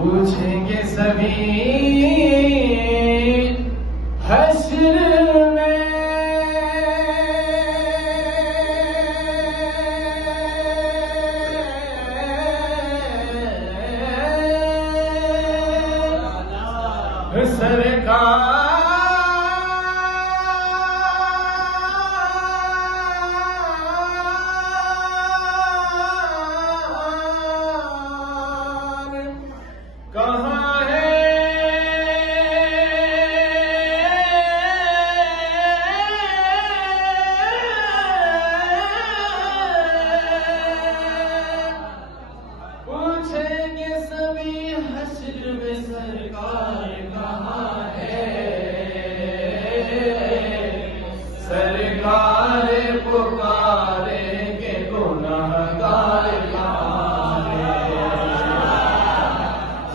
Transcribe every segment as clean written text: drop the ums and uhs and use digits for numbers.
पूछेंगे सभी हश्र में, सरकार कहाँ है? पूछेंगे सभी हश्र में सरकार कहाँ है? सरकार पुकारेंगे गुनहगार कहाँ है?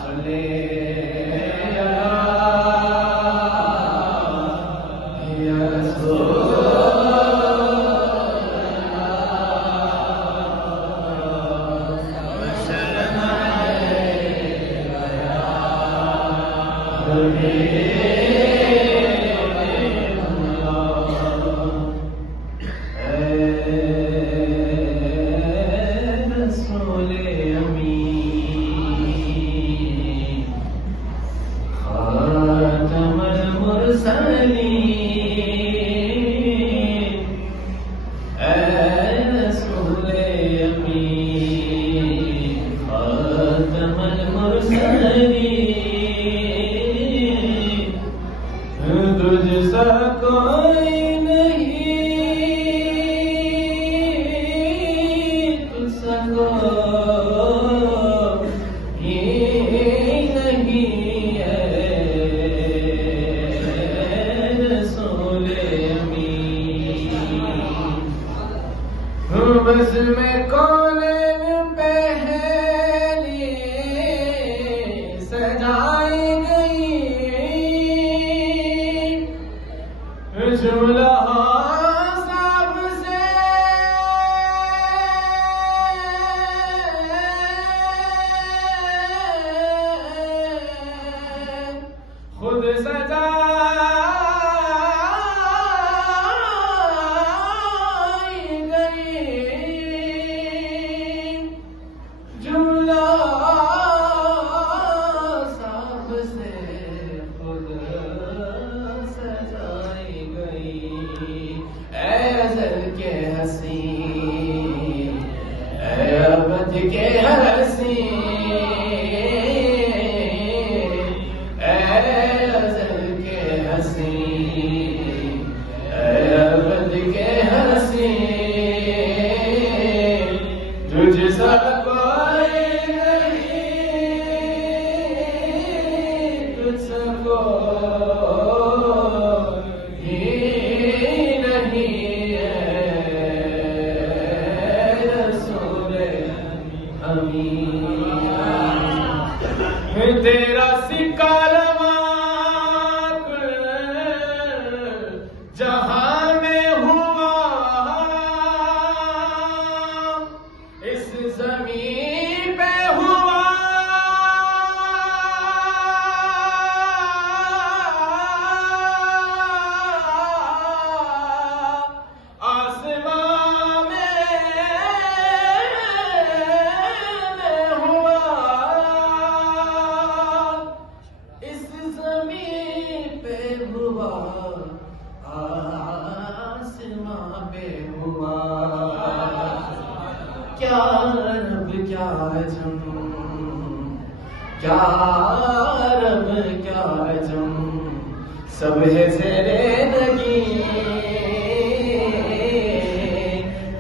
सुने तुझसा कोई नहीं, तुझसा कोई नहीं है रसूले अमीन। बस में कौन पहली सजाई गई, जुमला साब से खुद सजाई गई, जुमला साब से खुद सजाई गई। ऐज़ल के हसी, अबद के हसी, ऐज़ल के हसी, अबद के हसी, तुझसा कोई नहीं, तुझसा कोई नहीं है रसूले अमीन। तेरा सिक्का जहां में हुआ, इस ज़मीन पे हुआ, आसमां में हुआ, इस ज़मीन पे हुआ, आसमां पे हुआ। क्या रब क्या अजम, क्या रब क्या अजम, सब है ज़ेरे नगी।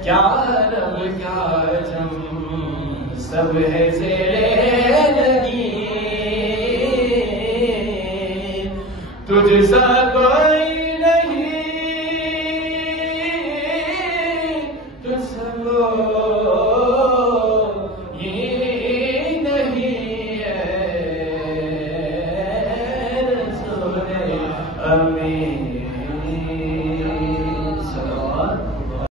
क्या रब क्या अजम, सब है ज़ेरे नगी। तुझसा कोई नहीं, तुझसा कोई